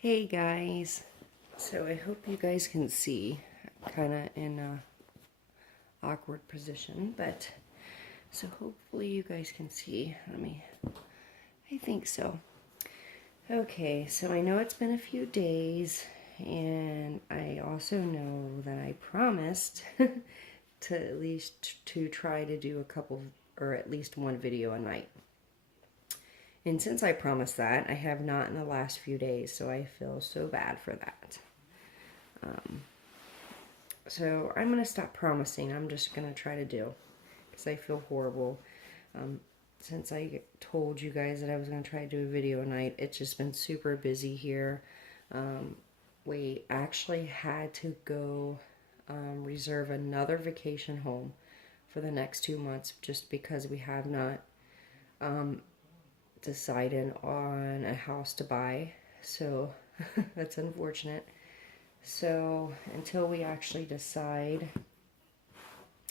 Hey guys, so I hope you guys can see, kind of in a awkward position, but so hopefully you guys can see. I think so. Okay, so I know it's been a few days, and I also know that I promised to at least to try to do a couple, or at least one video a night. And since I promised that, I have not in the last few days, so I feel so bad for that. So I'm going to stop promising. I'm just going to try to do, because I feel horrible. Since I told you guys that I was going to try to do a video a night, it's just been super busy here. We actually had to go reserve another vacation home for the next 2 months just because we have not decided on a house to buy. So that's unfortunate. So until we actually decide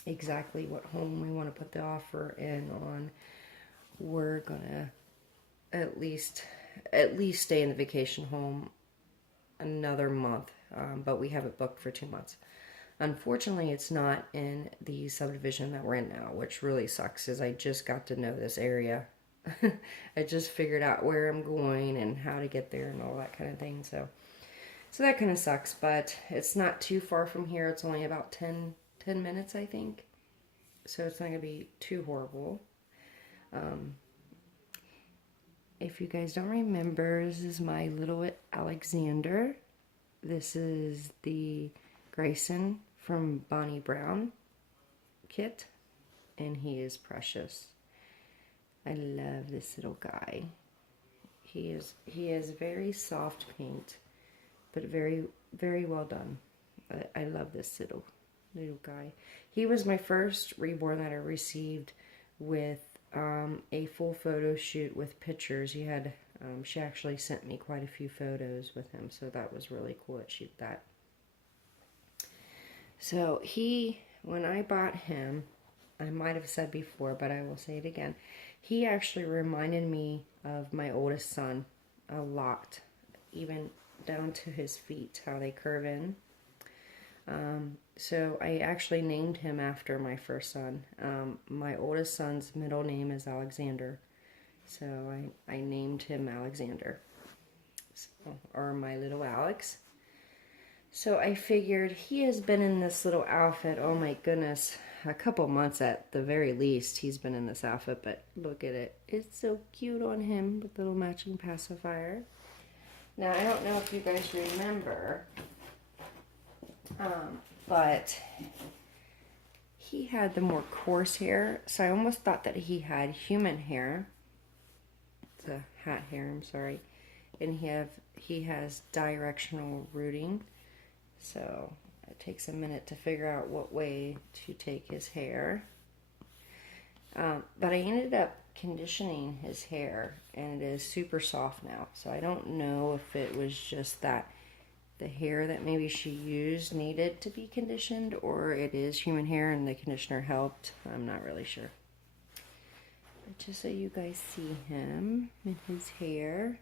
exactly what home we want to put the offer in on, we're gonna at least stay in the vacation home another month. But we have it booked for 2 months. Unfortunately, it's not in the subdivision that we're in now, which really sucks, as I just got to know this area. I just figured out where I'm going and how to get there and all that kind of thing. So that kind of sucks, but it's not too far from here. It's only about 10 minutes, I think. So it's not going to be too horrible. If you guys don't remember, this is my little Alexander. This is the Grayson from Bonnie Brown kit, and he is precious. I love this little guy. He is very soft paint, but very, very well done. I love this little guy. He was my first reborn that I received with a full photo shoot with pictures. She actually sent me quite a few photos with him, so that was really cool to shoot that. So when I bought him, I might have said before, but I will say it again. He actually reminded me of my oldest son a lot, even down to his feet, how they curve in. So I actually named him after my first son. My oldest son's middle name is Alexander, so I named him Alexander, or my little Alex. So I figured he has been in this little outfit, oh my goodness, a couple months at the very least he's been in this outfit, but look at it. It's so cute on him with the little matching pacifier. Now, I don't know if you guys remember, but he had the more coarse hair, so I almost thought that he had human hair. It's a hat hair, I'm sorry. And he has directional rooting, so it takes a minute to figure out what way to take his hair. But I ended up conditioning his hair, and it is super soft now. So I don't know if it was just that the hair that maybe she used needed to be conditioned, or it is human hair and the conditioner helped. I'm not really sure. But just so you guys see him and his hair.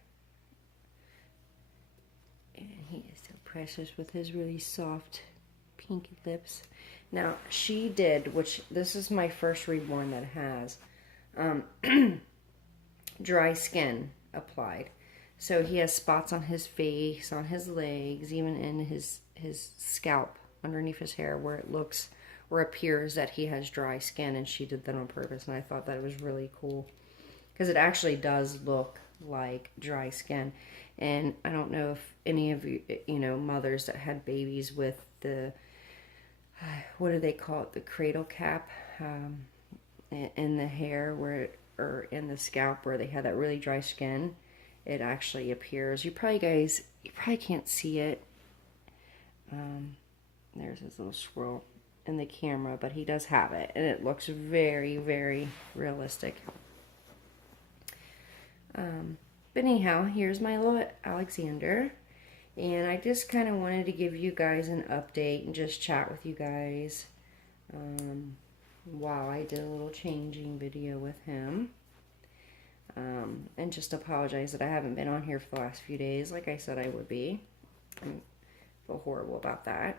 And he is so precious with his really soft pink lips. Now, she did, which this is my first reborn that has dry skin applied. So he has spots on his face, on his legs, even in his scalp, underneath his hair, where it looks or appears that he has dry skin, and she did that on purpose, and I thought that was really cool because it actually does look like dry skin. And I don't know if any of you, mothers that had babies with the, what do they call it, the cradle cap in the hair or in the scalp where they had that really dry skin. It actually appears. You probably can't see it. There's his little squirrel in the camera, but he does have it, and it looks very, very realistic. But anyhow, here's my little Alexander, and I just kind of wanted to give you guys an update and just chat with you guys while I did a little changing video with him. and just apologize that I haven't been on here for the last few days like I said I would be. I feel horrible about that.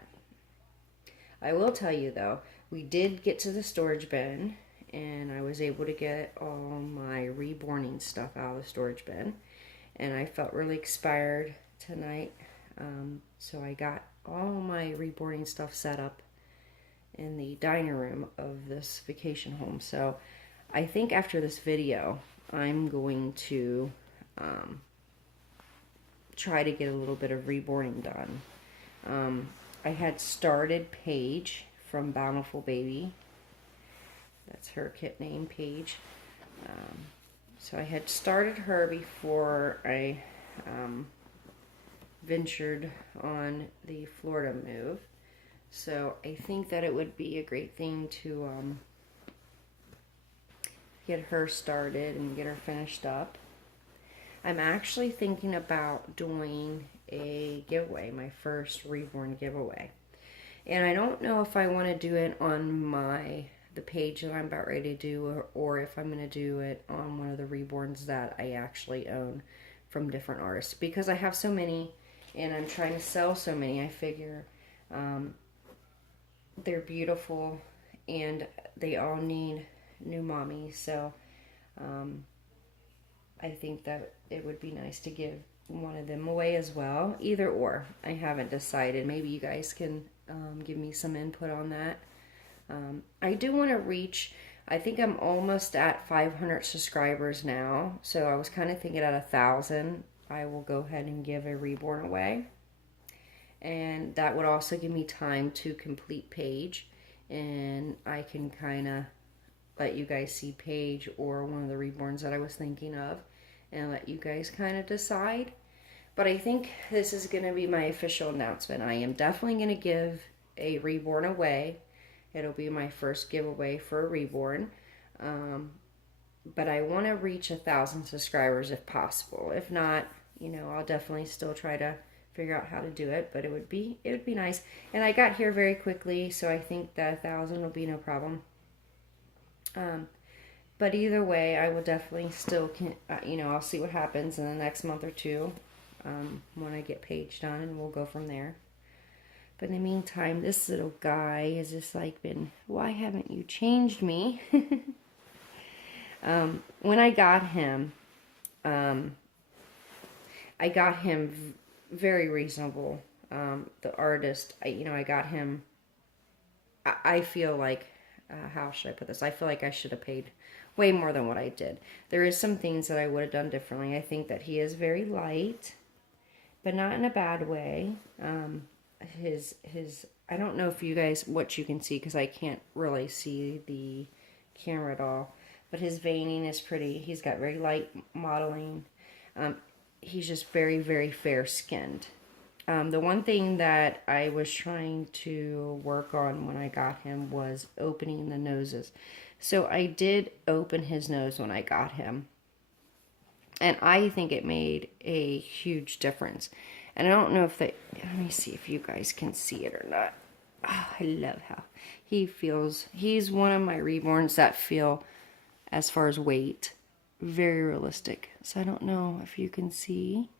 I will tell you though, we did get to the storage bin and I was able to get all my reborning stuff out of the storage bin, and I felt really inspired tonight. So I got all my reborning stuff set up in the dining room of this vacation home. So I think after this video I'm going to try to get a little bit of reborning done. I had started Paige from Bountiful Baby. That's her kit name, Paige. So I had started her before I ventured on the Florida move. So I think that it would be a great thing to get her started and get her finished up. I'm actually thinking about doing a giveaway, my first reborn giveaway. And I don't know if I want to do it on the page that I'm about ready to do, or if I'm going to do it on one of the reborns that I actually own from different artists. Because I have so many and I'm trying to sell so many, I figure they're beautiful and they all need new mommies. So I think that it would be nice to give one of them away as well. Either or. I haven't decided. Maybe you guys can give me some input on that. I do want to reach, I think I'm almost at 500 subscribers now. So I was kind of thinking at 1,000, I will go ahead and give a reborn away. And that would also give me time to complete Paige. And I can kind of let you guys see Paige or one of the reborns that I was thinking of, and let you guys kind of decide. But I think this is going to be my official announcement. I am definitely going to give a reborn away. It'll be my first giveaway for a reborn. But I want to reach 1,000 subscribers if possible. If not, you know, I'll definitely still try to figure out how to do it. But it would be nice. And I got here very quickly, so I think that 1,000 will be no problem. But either way, I will definitely still, I'll see what happens in the next month or two when I get Paige done, and we'll go from there. But in the meantime, this little guy has just like been, why haven't you changed me? When I got him very reasonable. The artist, I got him, I feel like, how should I put this? I feel like I should have paid way more than what I did. There is some things that I would have done differently. I think that he is very light, but not in a bad way. I don't know if you guys, what you can see, because I can't really see the camera at all, but his veining is pretty. He's got very light modeling. He's just very, very fair-skinned. The one thing that I was trying to work on when I got him was opening the noses. So I did open his nose when I got him. And I think it made a huge difference. And I don't know if let me see if you guys can see it or not. Oh, I love how he feels. He's one of my reborns that feel, as far as weight, very realistic. So I don't know if you can see.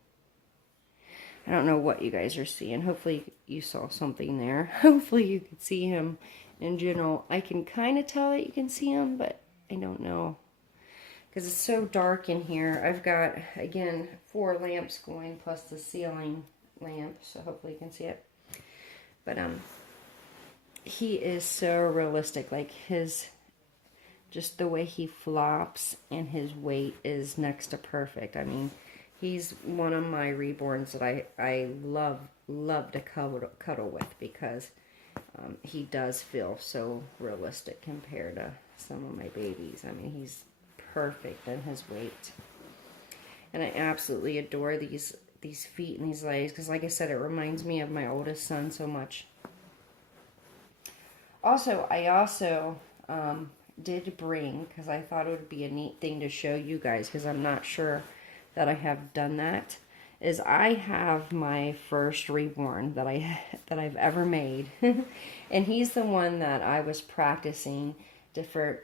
I don't know what you guys are seeing. Hopefully you saw something there. Hopefully you could see him in general. I can kind of tell that you can see him, but I don't know, because it's so dark in here. I've got, again, 4 lamps going plus the ceiling lamp, so hopefully you can see it. But he is so realistic. Like just the way he flops and his weight is next to perfect. I mean, he's one of my reborns that I love to cuddle with, because he does feel so realistic compared to some of my babies. I mean, he's perfect in his weight. And I absolutely adore these feet and these legs, because like I said, it reminds me of my oldest son so much. I did bring, because I thought it would be a neat thing to show you guys, because I'm not sure that I have done that, is I have my first reborn that I've ever made. And he's the one that I was practicing different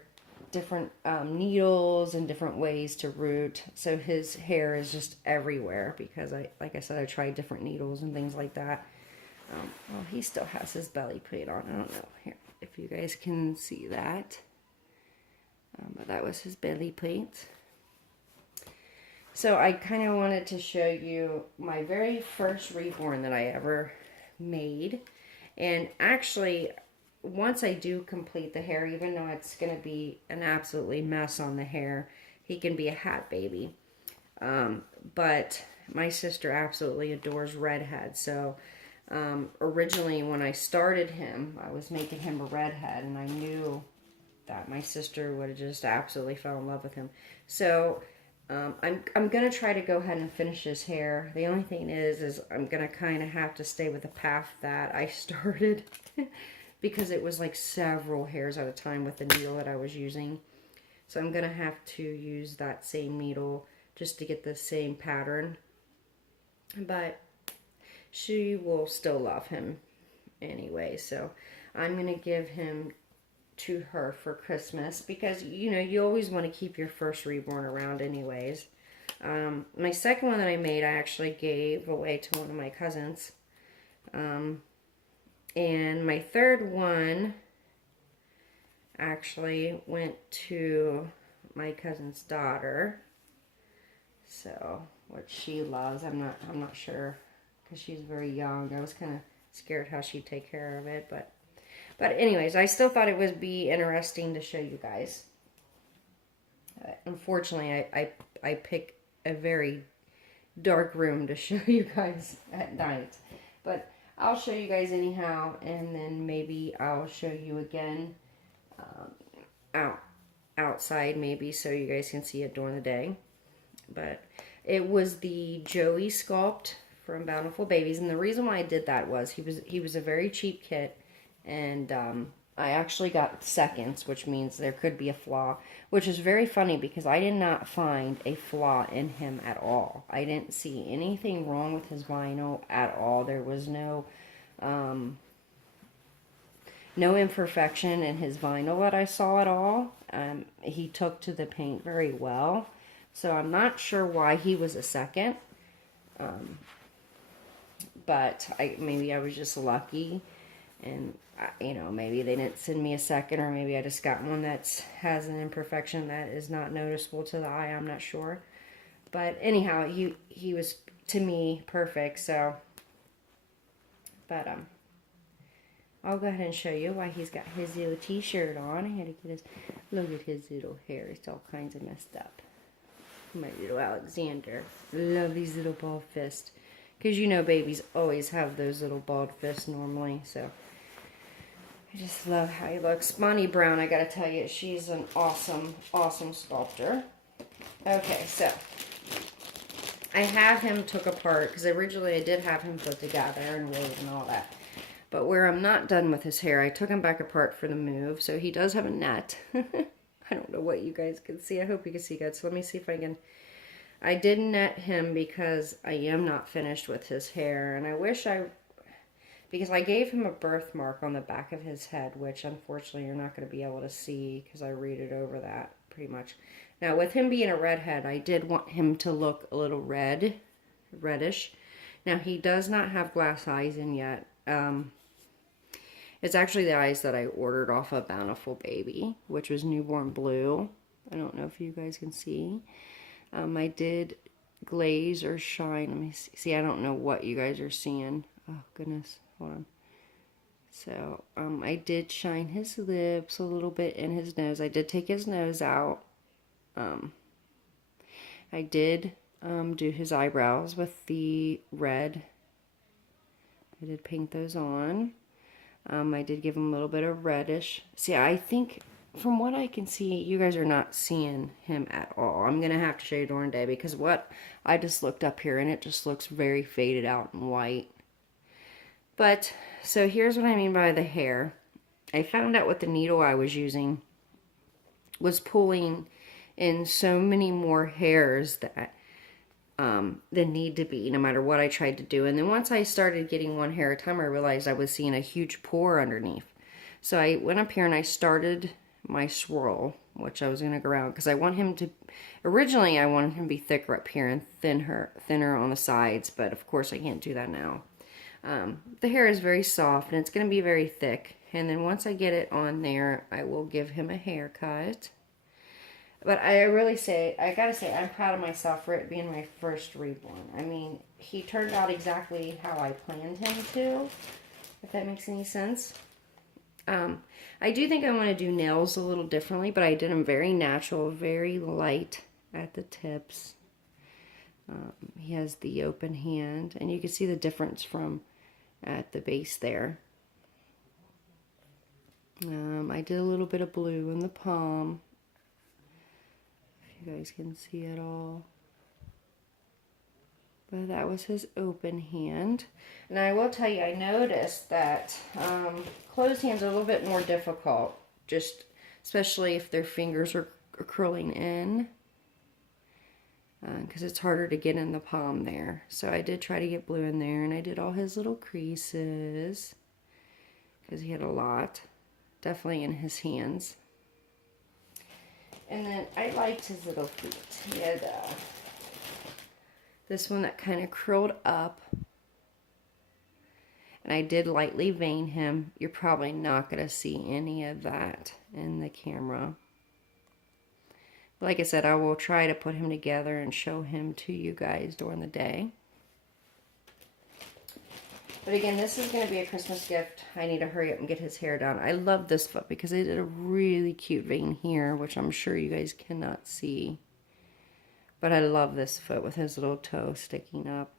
different needles and different ways to root. So his hair is just everywhere because like I said, I tried different needles and things like that. Well, he still has his belly plate on. I don't know here if you guys can see that. But that was his belly plate. So I kind of wanted to show you my very first reborn that I ever made. And actually, once I do complete the hair, even though it's going to be an absolutely mess on the hair, he can be a hat baby. But my sister absolutely adores redhead. So originally when I started him, I was making him a redhead, and I knew that my sister would have just absolutely fell in love with him. So I'm going to try to go ahead and finish his hair. The only thing is I'm going to kind of have to stay with the path that I started because it was like several hairs at a time with the needle that I was using. So I'm going to have to use that same needle just to get the same pattern. But she will still love him anyway. So I'm going to give him to her for Christmas because, you know, you always want to keep your first reborn around anyways. My second one that I made, I actually gave away to one of my cousins. And my third one actually went to my cousin's daughter. So, what she loves, I'm not sure because she's very young. I was kind of scared how she'd take care of it, but anyways, I still thought it would be interesting to show you guys. Unfortunately, I pick a very dark room to show you guys at night. But I'll show you guys anyhow, and then maybe I'll show you again outside maybe so you guys can see it during the day. But it was the Joey Sculpt from Bountiful Babies, and the reason why I did that was he was a very cheap kit. And I actually got seconds, which means there could be a flaw, which is very funny because I did not find a flaw in him at all. I didn't see anything wrong with his vinyl at all. There was no imperfection in his vinyl that I saw at all. He took to the paint very well. So I'm not sure why he was a second. But maybe I was just lucky. And, you know, maybe they didn't send me a second, or maybe I just got one that has an imperfection that is not noticeable to the eye. I'm not sure. But anyhow, he was, to me, perfect. So, but I'll go ahead and show you why he's got his little t-shirt on. I had to get his, look at his little hair. It's all kinds of messed up. My little Alexander. Love these little bald fists. Because you know babies always have those little bald fists normally. So I just love how he looks. Bonnie Brown, I gotta tell you, she's an awesome, awesome sculptor. Okay, so I have him took apart because originally I did have him put together and weighed and all that. But where I'm not done with his hair, I took him back apart for the move. So he does have a net. I don't know what you guys can see. I hope you can see good. So let me see if I can. I did net him because I am not finished with his hair. And I wish because I gave him a birthmark on the back of his head, which unfortunately you're not going to be able to see because I readed over that pretty much. Now with him being a redhead, I did want him to look a little reddish. Now he does not have glass eyes in yet. It's actually the eyes that I ordered off of Bountiful Baby, which was Newborn Blue. I don't know if you guys can see. I did glaze or shine. Let me see. See, I don't know what you guys are seeing. Oh, goodness. Hold on. So, I did shine his lips a little bit and his nose. I did take his nose out. I did do his eyebrows with the red. I did paint those on. I did give him a little bit of reddish. See, I think from what I can see, you guys are not seeing him at all. I'm going to have to show you during the day because what I just looked up here and it just looks very faded out and white. But, so here's what I mean by the hair. I found out what the needle I was using was pulling in so many more hairs that than need to be, no matter what I tried to do. And then once I started getting one hair at a time, I realized I was seeing a huge pore underneath. So I went up here and I started my swirl, which I was going to go around because I want him to, originally I wanted him to be thicker up here and thinner on the sides, but of course I can't do that now. The hair is very soft and it's going to be very thick, and then once I get it on there, I will give him a haircut. But I gotta say, I'm proud of myself for it being my first reborn. I mean, he turned out exactly how I planned him to, if that makes any sense. I do think I want to do nails a little differently, but I did them very natural, very light at the tips. He has the open hand, and you can see the difference from at the base there. I did a little bit of blue in the palm, if you guys can see it all. But that was his open hand. And I will tell you, I noticed that closed hands are a little bit more difficult, just especially if their fingers are curling in, because it's harder to get in the palm there. So I did try to get blue in there, and I did all his little creases because he had a lot, definitely in his hands. And then I liked his little feet. He had this one that kind of curled up. And I did lightly vein him. You're probably not going to see any of that in the camera. But like I said, I will try to put him together and show him to you guys during the day. But again, this is going to be a Christmas gift. I need to hurry up and get his hair done. I love this foot because I did a really cute vein here, which I'm sure you guys cannot see. But I love this foot with his little toe sticking up.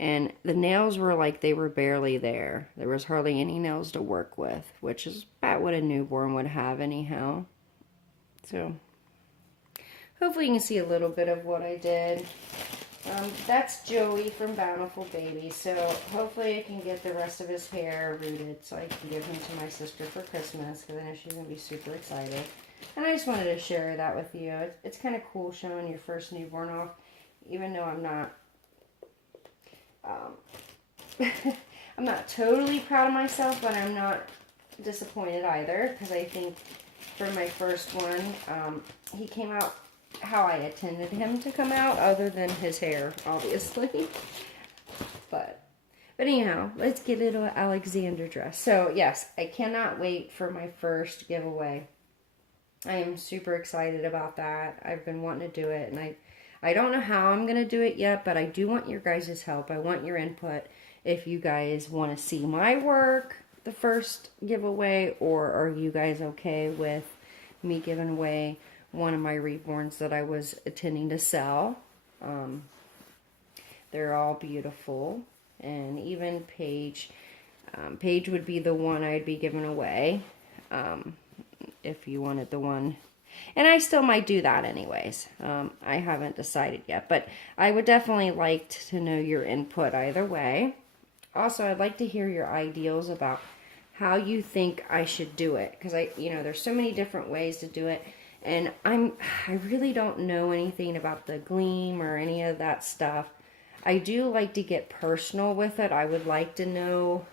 And the nails were like they were barely there. There was hardly any nails to work with, which is about what a newborn would have anyhow. So, hopefully you can see a little bit of what I did. That's Joey from Bountiful Baby, so hopefully I can get the rest of his hair rooted so I can give him to my sister for Christmas, because I know she's going to be super excited. And I just wanted to share that with you. It's kind of cool showing your first newborn off, even though I'm not I'm not totally proud of myself, but I'm not disappointed either, because I think for my first one, he came out how I intended him to come out, other than his hair, obviously. But anyhow, let's get into an Alexander dress. So yes, I cannot wait for my first giveaway. I am super excited about that. I've been wanting to do it, and I don't know how I'm going to do it yet, but I do want your guys' help. I want your input if you guys want to see my work, the first giveaway, or are you guys okay with me giving away one of my reborns that I was intending to sell. They're all beautiful, and even Paige. Paige would be the one I'd be giving away if you wanted the one. And I still might do that anyways. I haven't decided yet, but I would definitely like to know your input either way. Also, I'd like to hear your ideals about how you think I should do it, because there's so many different ways to do it. And I really don't know anything about the gleam or any of that stuff. I do like to get personal with it. I would like to know,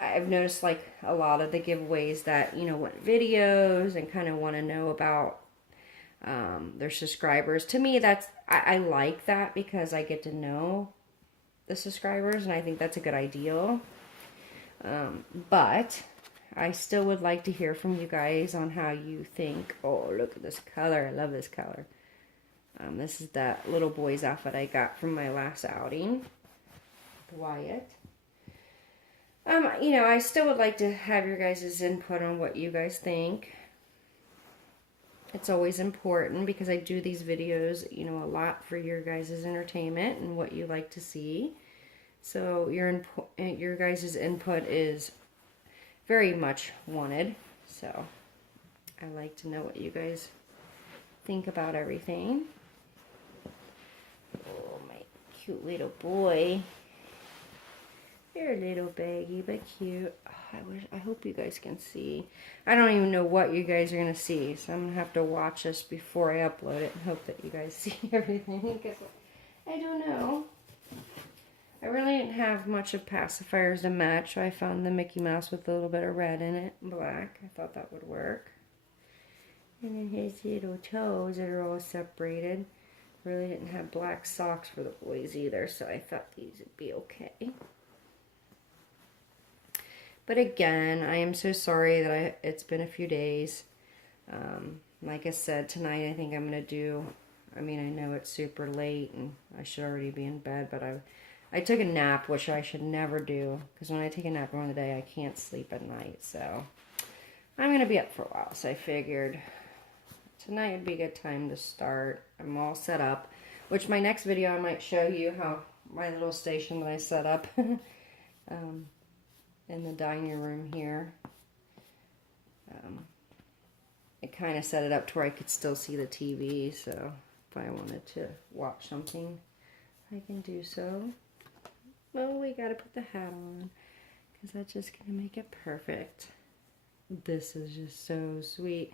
I've noticed like a lot of the giveaways that, want videos and kind of want to know about their subscribers. To me, I like that because I get to know the subscribers, and I think that's a good ideal. But I still would like to hear from you guys on how you think. Oh, look at this color. I love this color. This is that little boy's outfit I got from my last outing with Wyatt. I still would like to have your guys' input on what you guys think. It's always important because I do these videos, a lot for your guys' entertainment and what you like to see. So your guys' input is very much wanted. So I like to know what you guys think about everything. Oh, my cute little boy. You're a little baggy, but cute. Oh, I hope you guys can see. I don't even know what you guys are going to see, so I'm going to have to watch this before I upload it and hope that you guys see everything, because I don't know. I really didn't have have much of pacifiers to match, so I found the Mickey Mouse with a little bit of red in it, black. I thought that would work. And then his little toes that are all separated. Really didn't have black socks for the boys either, so I thought these would be okay. But again, I am so sorry that it's been a few days. Like I said, tonight I think I'm going to do, I mean, I know it's super late and I should already be in bed, but I took a nap, which I should never do, because when I take a nap during the day, I can't sleep at night, so I'm going to be up for a while, so I figured tonight would be a good time to start. I'm all set up, which my next video I might show you how my little station that I set up in the dining room here. I kind of set it up to where I could still see the TV, so if I wanted to watch something, I can do so. Well, we gotta put the hat on, because that's just gonna make it perfect. This is just so sweet.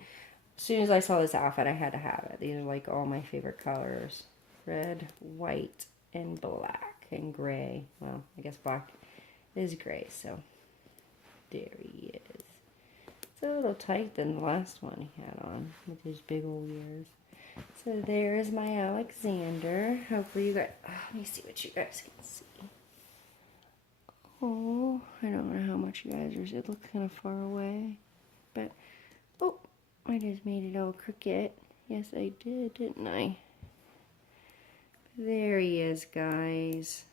As soon as I saw this outfit, I had to have it. These are like all my favorite colors. Red, white, and black, and gray. Well, I guess black is gray, so there he is. It's a little tight than the last one he had on, with his big old ears. So there's my Alexander. Hopefully you guys, let me see what you guys can see. Oh, I don't know how much you guys are, it looks kind of far away. But, oh, I just made it all crooked. Yes, I did, didn't I? There he is, guys.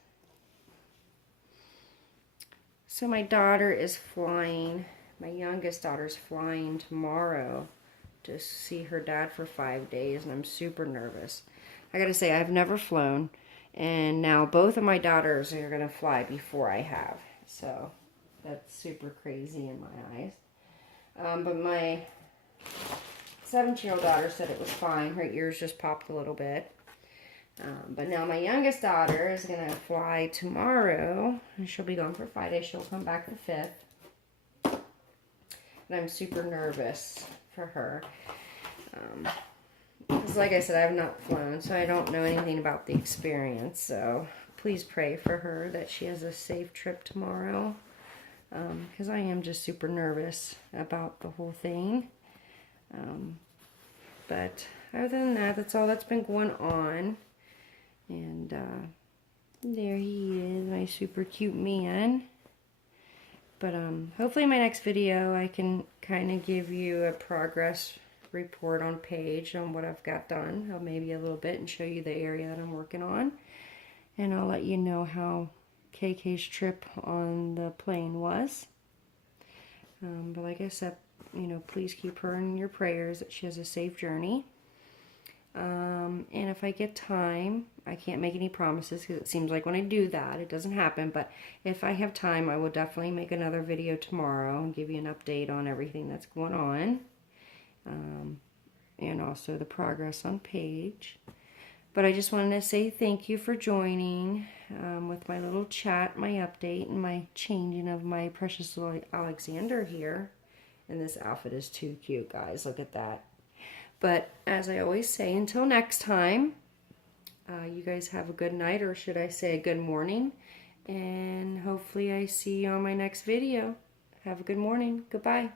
So my daughter is flying. My youngest daughter's flying tomorrow to see her dad for 5 days, and I'm super nervous. I gotta say, I've never flown, and now both of my daughters are gonna fly before I have. So that's super crazy in my eyes. But my 17-year-old daughter said it was fine. Her ears just popped a little bit. But now my youngest daughter is going to fly tomorrow, and she'll be gone for 5 days. She'll come back the 5th. And I'm super nervous for her. Because like I said, I have not flown, so I don't know anything about the experience. So please pray for her that she has a safe trip tomorrow. Because I am just super nervous about the whole thing. But other than that, that's all that's been going on. And there he is, my super cute man. But hopefully in my next video I can kind of give you a progress report on Paige on what I've got done. I'll maybe a little bit and show you the area that I'm working on. And I'll let you know how KK's trip on the plane was. But like I said, you know, please keep her in your prayers that she has a safe journey. And if I get time, I can't make any promises because it seems like when I do that, it doesn't happen. But if I have time, I will definitely make another video tomorrow and give you an update on everything that's going on. And also the progress on Paige. But I just wanted to say thank you for joining with my little chat, my update, and my changing of my precious little Alexander here. And this outfit is too cute, guys. Look at that. But as I always say, until next time, you guys have a good night, or should I say a good morning. And hopefully I see you on my next video. Have a good morning. Goodbye.